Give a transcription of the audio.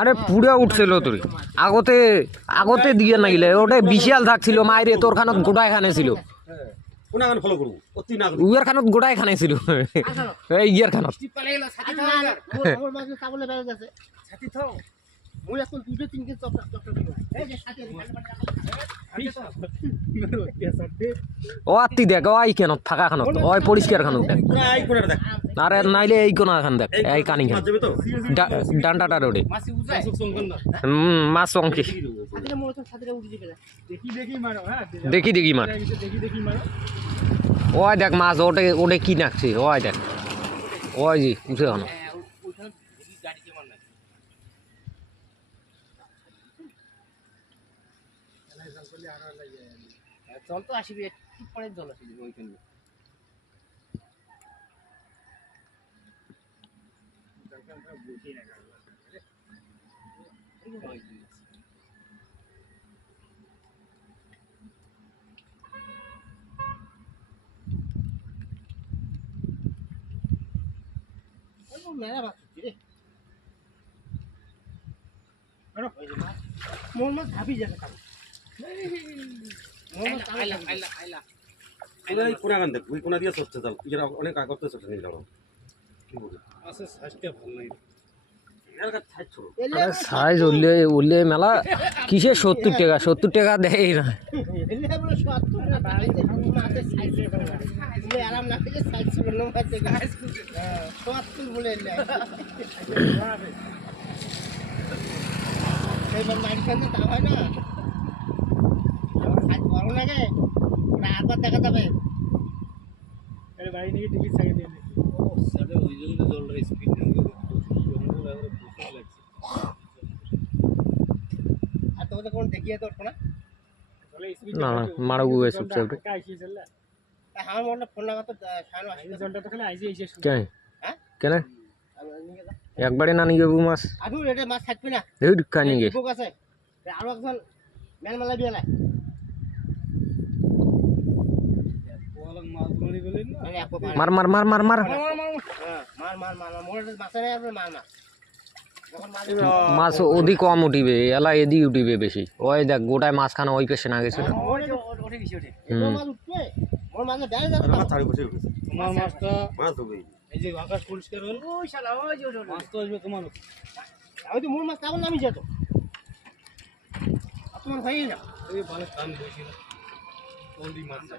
আরে পুরা উঠছিল তুই আগতে আগতে দিয়ে নাগিলে ওটা বিশাল থাকছিল মায়েরে তোর খানত গোটায় খানে ছিল উয়ার খানত গোটায় খানে ছিল। এই ইয়ার খানত। ও আত্মি দেখ ওই কেনত থাকা খানত ওই পরিষ্কার খানত দেখ। আরে নাইলে এই কোনা খান দেখ এই কানি খান। ডান্ডাটা রোডে। হুম মাছ অঙ্কি দেখি দেখি মার ওই দেখ মাছ ওটে ওটে কি নাকছে ওই দেখ। ওই জি উঠে হলো জল তো আসিবি একটু পরে জল আসিবি ওইখানে মেলা মাছ রে মোর মাছ ভাবি যাবে কাম অনেক আগতে সরছে নিয়ে আরে সাইজ উঠলে উঠলে মেলা। কিসে সত্তর টাকা? সত্তর টাকা দেয় না। এলে বলে সত্তর না বাড়িতে মাছের সাইজ তুমি আরাম না পেলে সাইজ ছিল না মাছের গাছ সত্তর বলে এলে। সেইবার মাছ খান্তি তা হয় না? লাগে? ওটা আরবার দেখা যাবে আরে সাইড দিয়ে ওই জন্য জলটা স্পিড নিয়ে তোমাদের কোন দেখিয়ে তোর না না না মারো গুয়ে তা আমার মনে ফোন লাগা তো সাড়ে এই জলটা তো খালি আইছে আইছে কেন? হ্যাঁ? কেন? একবারে না নিয়ে যাব মাছ? আমি রেটে মাছ থাকবি না। এই কানি গে বুক আছে। আরও একজন মেল মেলা বিয়েলা পোয়ালাং মাছ ধরে গেলেন না মানে আপু মার মার মার মার মার। মার মার মার মার মোর। মাছের মার মার মার যখন মাছ মাছ কম উঠিবে এলা এদি উঠিবে বেশি। ওই দেখ গোটায় মাছখানা ওই পেশে না আমি যেত। তোমার না